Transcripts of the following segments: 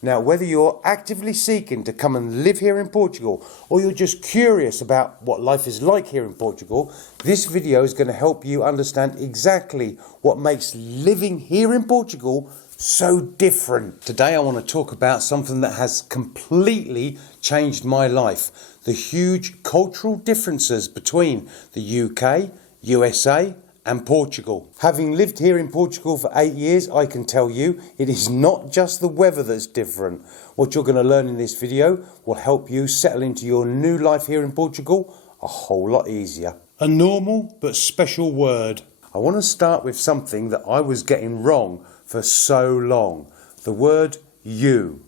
Now, whether you're actively seeking to come and live here in Portugal or you're just curious about what life is like here in Portugal, this video is going to help you understand exactly what makes living here in Portugal so different. Today I want to talk about something that has completely changed my life. The huge cultural differences between the UK, USA and Portugal. Having lived here in Portugal for 8 years, I can tell you it is not just the weather that's different. What you're going to learn in this video will help you settle into your new life here in Portugal a whole lot easier. A normal but special word. I want to start with something that I was getting wrong for so long. The word you.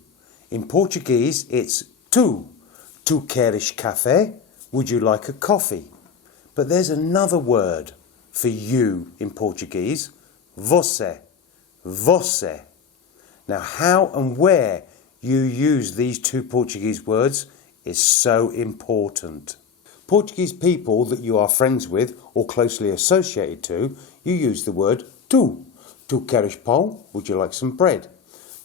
In Portuguese it's tu. Tu queres café? Would you like a coffee? But there's another word for you in Portuguese. Você. Você. Now how and where you use these two Portuguese words is so important. Portuguese people that you are friends with or closely associated to, you use the word tu. Tu queres pão? Would you like some bread?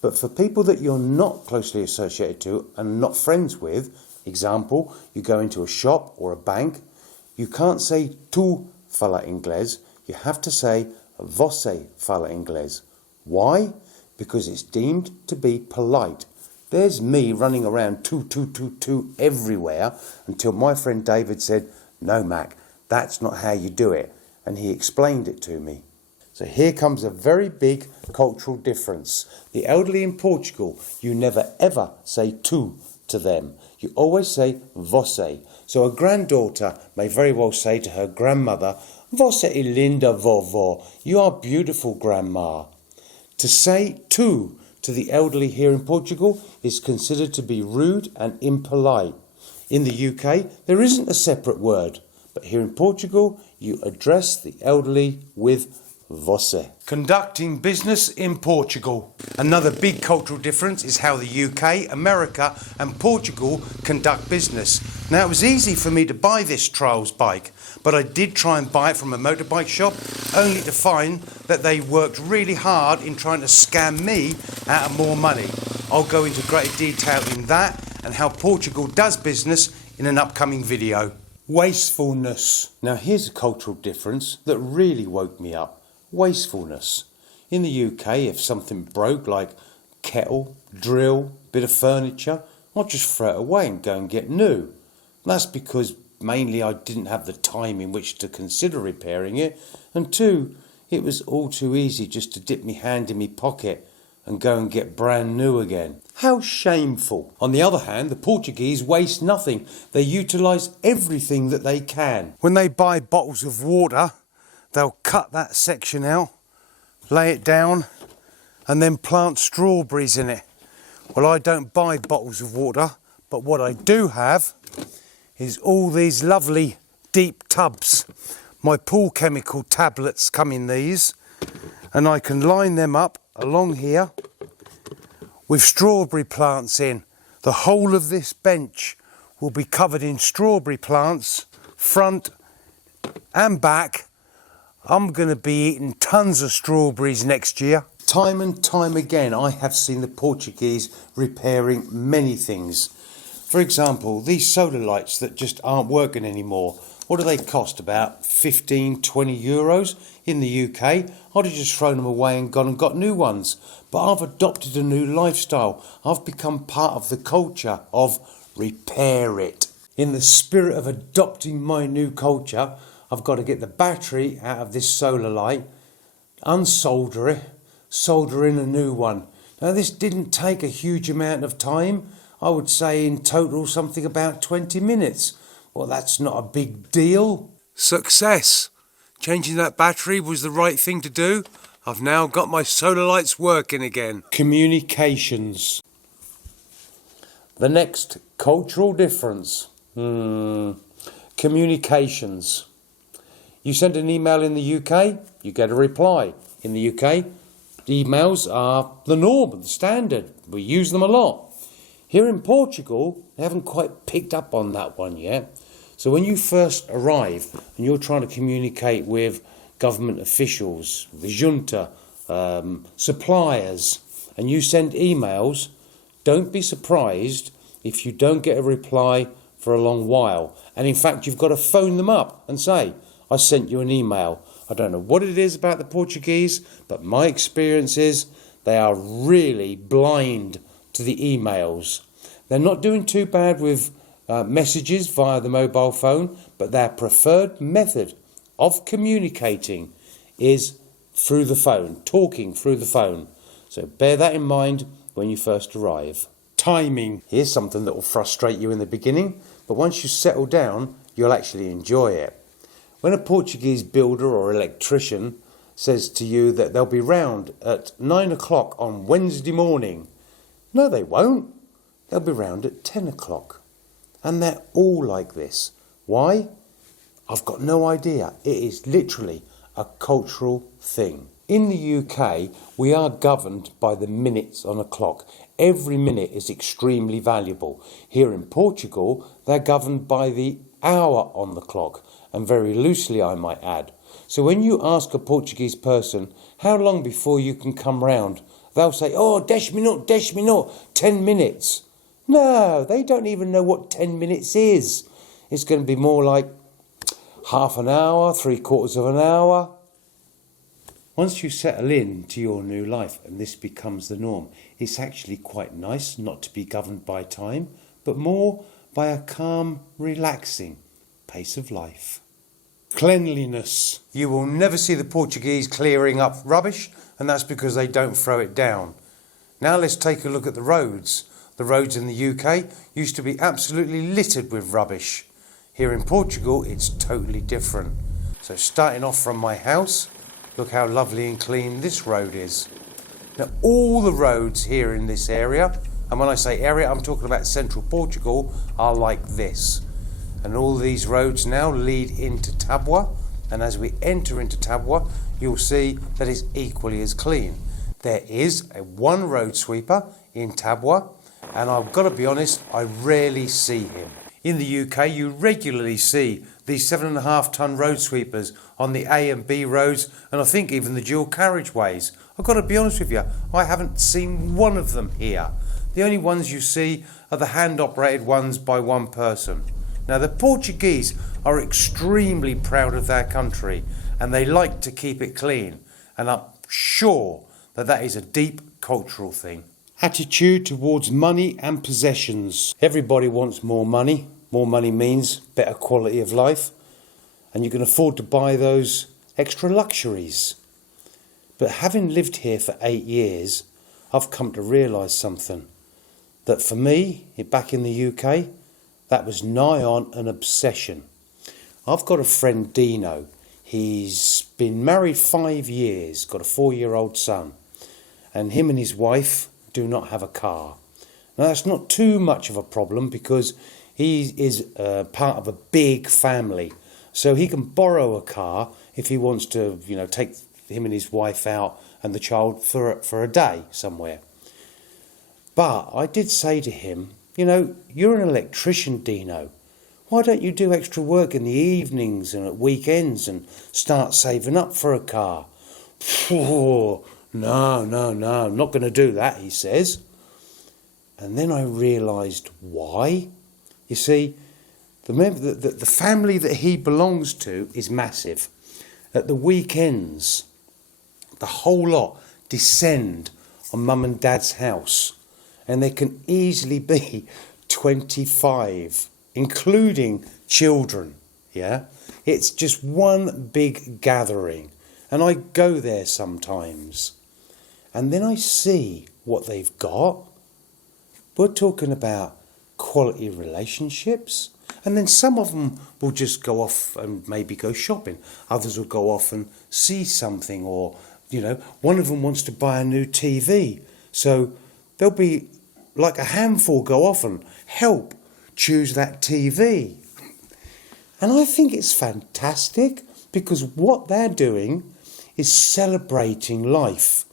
But for people that you're not closely associated to and not friends with, example, you go into a shop or a bank, you can't say tu fala inglês, you have to say você fala inglês. Why? Because it's deemed to be polite. There's me running around tu everywhere until my friend David said, "No, Mac, that's not how you do it." And he explained it to me. So here comes a very big cultural difference. The elderly in Portugal, you never ever say tu to them. You always say você. So a granddaughter may very well say to her grandmother, "Você é linda, vovó. You are beautiful, grandma." To say tu to the elderly here in Portugal is considered to be rude and impolite. In the UK, there isn't a separate word, but here in Portugal, you address the elderly with você. Conducting business in Portugal. Another big cultural difference is how the UK, America and Portugal conduct business. Now it was easy for me to buy this trials bike, but I did try and buy it from a motorbike shop, only to find that they worked really hard in trying to scam me out of more money. I'll go into greater detail in that and how Portugal does business in an upcoming video. Wastefulness. Now here's a cultural difference that really woke me up. Wastefulness. In the UK, if something broke, like kettle, drill, bit of furniture, I'd just throw it away and go and get new. That's because mainly I didn't have the time in which to consider repairing it, and two, it was all too easy just to dip my hand in my pocket and go and get brand new again. How shameful. On the other hand, the Portuguese waste nothing. They utilise everything that they can. When they buy bottles of water, they'll cut that section out, lay it down, and then plant strawberries in it. Well, I don't buy bottles of water, but what I do have is all these lovely deep tubs. My pool chemical tablets come in these, and I can line them up along here with strawberry plants in. The whole of this bench will be covered in strawberry plants, front and back. I'm going to be eating tons of strawberries next year. Time and time again, I have seen the Portuguese repairing many things. For example, these solar lights that just aren't working anymore. What do they cost? About 15, 20 euros? In the UK, I'd have just thrown them away and gone and got new ones. But I've adopted a new lifestyle. I've become part of the culture of repair it. In the spirit of adopting my new culture, I've got to get the battery out of this solar light, unsolder it, solder in a new one. Now this didn't take a huge amount of time. I would say in total something about 20 minutes. Well, that's not a big deal. Success! Changing that battery was the right thing to do. I've now got my solar lights working again. Communications. The next cultural difference. Communications. You send an email in the UK, you get a reply. In the UK, emails are the norm, the standard. We use them a lot. Here in Portugal, they haven't quite picked up on that one yet. So when you first arrive and you're trying to communicate with government officials, the junta, suppliers, and you send emails, Don't be surprised if you don't get a reply for a long while. And in fact, you've got to phone them up and say, I sent you an email. I don't know what it is about the Portuguese, but my experience is they are really blind to the emails. They're not doing too bad with messages via the mobile phone, but their preferred method of communicating is through the phone, talking through the phone. So bear that in mind when you first arrive. Timing. Here's something that will frustrate you in the beginning, but once you settle down, you'll actually enjoy it. When a Portuguese builder or electrician says to you that they'll be round at 9 o'clock on Wednesday morning, no they won't. They'll be round at 10 o'clock. And they're all like this. Why? I've got no idea. It is literally a cultural thing. In the UK, we are governed by the minutes on a clock. Every minute is extremely valuable. Here in Portugal, they're governed by the hour on the clock, and very loosely, I might add. So when you ask a Portuguese person, how long before you can come round? They'll say, oh, 10 minutos, 10 minutes. No, they don't even know what 10 minutes is. It's going to be more like half an hour, 3/4 of an hour. Once you settle into your new life and this becomes the norm, it's actually quite nice not to be governed by time, but more by a calm, relaxing pace of life. Cleanliness. You will never see the Portuguese clearing up rubbish, and that's because they don't throw it down. Now let's take a look at the roads. The roads in the UK used to be absolutely littered with rubbish. Here in Portugal, it's totally different. So starting off from my house, look how lovely and clean this road is. Now all the roads here in this area, and when I say area, I'm talking about central Portugal, are like this. And all these roads now lead into Tabua, and as we enter into Tabua, you'll see that it's equally as clean. There is one road sweeper in Tabua, and I've got to be honest, I rarely see him. In the UK, you regularly see these 7.5 ton road sweepers on the A and B roads, and I think even the dual carriageways. I've got to be honest with you, I haven't seen one of them here. The only ones you see are the hand-operated ones by one person. Now, the Portuguese are extremely proud of their country, and they like to keep it clean, and I'm sure that that is a deep cultural thing. Attitude towards money and possessions. Everybody wants more money. More money means better quality of life, and you can afford to buy those extra luxuries. But having lived here for 8 years, I've come to realise something. That for me, back in the UK, that was nigh on an obsession. I've got a friend, Dino. He's been married 5 years, got a 4-year-old son, and him and his wife do not have a car. Now that's not too much of a problem because he is part of a big family, so he can borrow a car if he wants to, take him and his wife out and the child for a day somewhere. But I did say to him, you're an electrician, Dino. Why don't you do extra work in the evenings and at weekends and start saving up for a car? Oh, no, I'm not going to do that, he says. And then I realised why. You see, the family that he belongs to is massive. At the weekends, the whole lot descend on mum and dad's house, and there can easily be 25, including children. Yeah, it's just one big gathering, and I go there sometimes, and then I see what they've got. We're talking about quality relationships, and then some of them will just go off and maybe go shopping. Others will go off and see something, or one of them wants to buy a new TV, so there'll be like a handful go off and help choose that TV. And I think it's fantastic because what they're doing is celebrating life.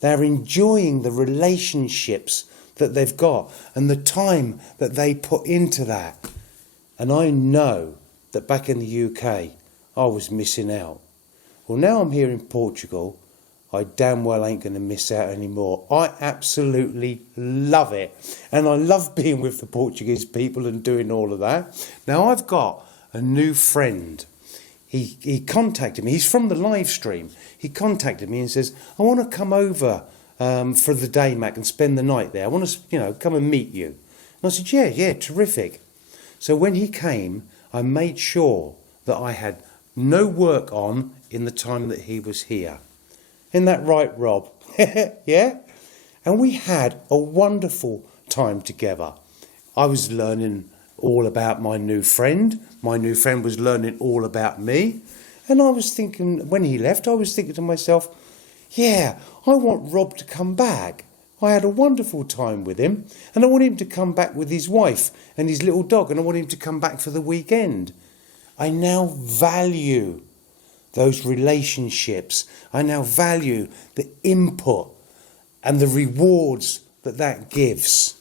They're enjoying the relationships that they've got and the time that they put into that. And I know that back in the UK, I was missing out. Well, now I'm here in Portugal, I damn well ain't going to miss out anymore. I absolutely love it. And I love being with the Portuguese people and doing all of that. Now, I've got a new friend. He contacted me. He's from the live stream. He contacted me and says, I want to come over for the day, Mac, and spend the night there. I want to, come and meet you. And I said, yeah, terrific. So when he came, I made sure that I had no work on in the time that he was here. Isn't that right, Rob? Yeah? And we had a wonderful time together. I was learning all about my new friend. My new friend was learning all about me. And I was thinking, when he left, I was thinking to myself, yeah, I want Rob to come back. I had a wonderful time with him. And I want him to come back with his wife and his little dog. And I want him to come back for the weekend. I now value those relationships. I now value the input and the rewards that gives.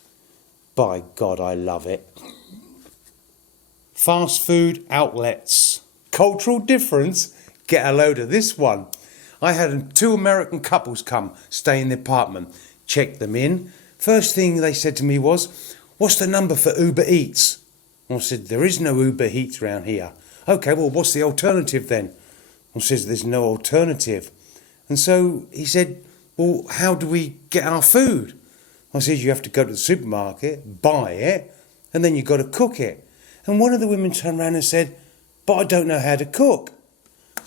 By God, I love it. Fast food outlets. Cultural difference? Get a load of this one. I had 2 American couples come stay in the apartment. Checked them in. First thing they said to me was, what's the number for Uber Eats? I said, there is no Uber Eats around here. Okay, well, what's the alternative then? I says, there's no alternative. And so he said, well, how do we get our food? I said, you have to go to the supermarket, buy it, and then you've got to cook it. And one of the women turned around and said, but I don't know how to cook.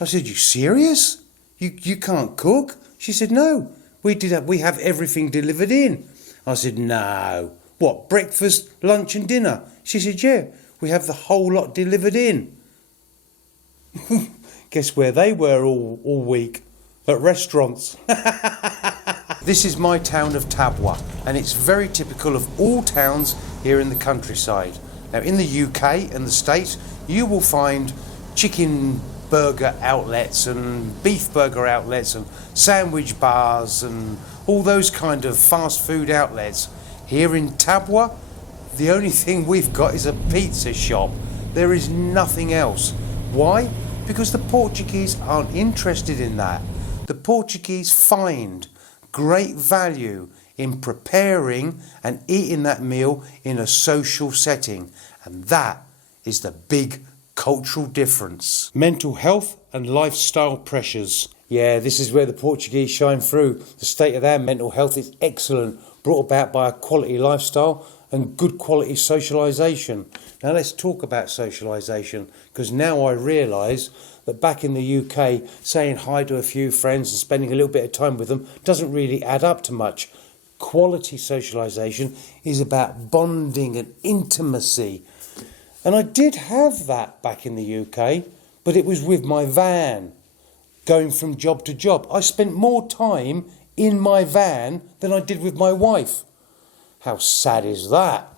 I said, you serious? You can't cook? She said, no, we have everything delivered in. I said, no. What, breakfast, lunch and dinner? She said, yeah, we have the whole lot delivered in. Guess where they were all week? At restaurants. This is my town of Tabwa, and it's very typical of all towns here in the countryside. Now, in the UK and the States, you will find chicken burger outlets and beef burger outlets and sandwich bars and all those kind of fast food outlets. Here in Tabwa, the only thing we've got is a pizza shop. There is nothing else. Why? Because the Portuguese aren't interested in that. The Portuguese find great value in preparing and eating that meal in a social setting. And that is the big cultural difference. Mental health and lifestyle pressures. Yeah, this is where the Portuguese shine through. The state of their mental health is excellent, brought about by a quality lifestyle and good quality socialisation. Now let's talk about socialisation, because now I realise that back in the UK, saying hi to a few friends and spending a little bit of time with them doesn't really add up to much. Quality socialisation is about bonding and intimacy. And I did have that back in the UK, but it was with my van, going from job to job. I spent more time in my van than I did with my wife. How sad is that?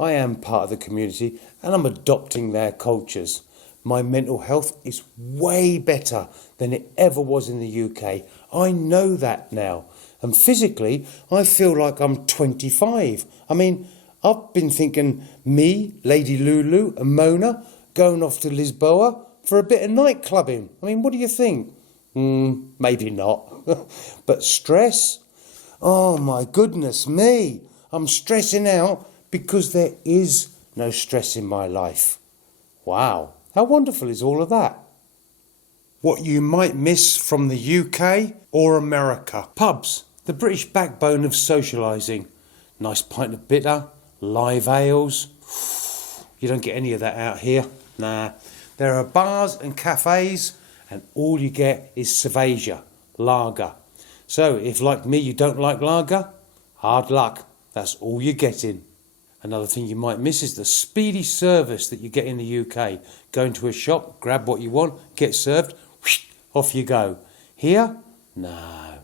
I am part of the community and I'm adopting their cultures. My mental health is way better than it ever was in the UK. I know that now. And physically, I feel like I'm 25. I mean, I've been thinking me, Lady Lulu and Mona going off to Lisboa for a bit of night clubbing. I mean, what do you think? Maybe not. But stress? Oh my goodness me. I'm stressing out because there is no stress in my life. Wow, how wonderful is all of that? What you might miss from the UK or America. Pubs, the British backbone of socialising. Nice pint of bitter, live ales. You don't get any of that out here. Nah. There are bars and cafes and all you get is cerveja, lager. So if like me you don't like lager, hard luck. That's all you're getting. Another thing you might miss is the speedy service that you get in the UK. Go into a shop, grab what you want, get served, whoosh, off you go. Here? No.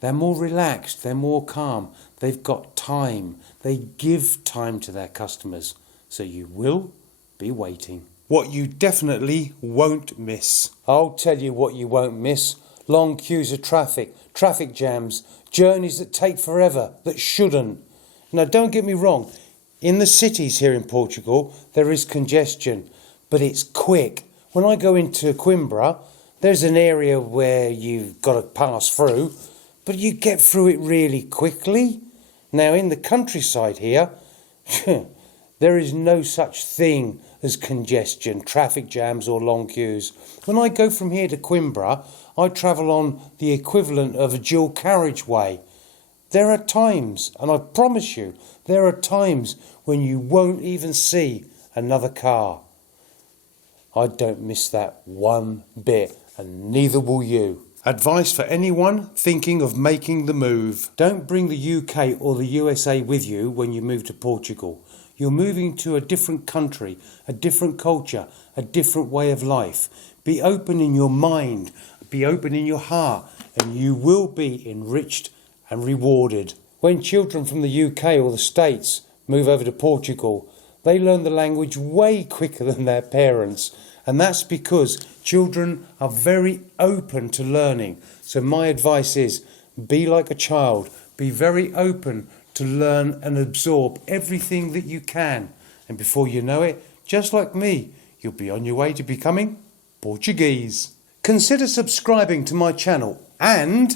They're more relaxed, they're more calm. They've got time. They give time to their customers. So you will be waiting. What you definitely won't miss. I'll tell you what you won't miss. Long queues of traffic, traffic jams, journeys that take forever, that shouldn't. Now, don't get me wrong. In the cities here in Portugal, there is congestion, but it's quick. When I go into Coimbra, There's an area where you've got to pass through, but you get through it really quickly. Now in the countryside here, there is no such thing as congestion, traffic jams or long queues. When I go from here to Coimbra, I travel on the equivalent of a dual carriageway. There are times, and I promise you, there are times when you won't even see another car. I don't miss that one bit, and neither will you. Advice for anyone thinking of making the move. Don't bring the UK or the USA with you when you move to Portugal. You're moving to a different country, a different culture, a different way of life. Be open in your mind, be open in your heart, and you will be enriched and rewarded. When children from the UK or the States move over to Portugal, they learn the language way quicker than their parents. And that's because children are very open to learning. So my advice is, be like a child. Be very open to learn and absorb everything that you can. And before you know it, just like me, you'll be on your way to becoming Portuguese. Consider subscribing to my channel and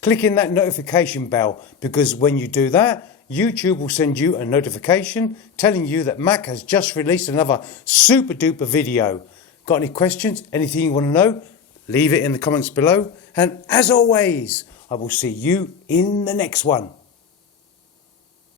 clicking that notification bell, because when you do that, YouTube will send you a notification telling you that Mac has just released another super duper video. Got any questions? Anything you want to know? Leave it in the comments below. And as always, I will see you in the next one.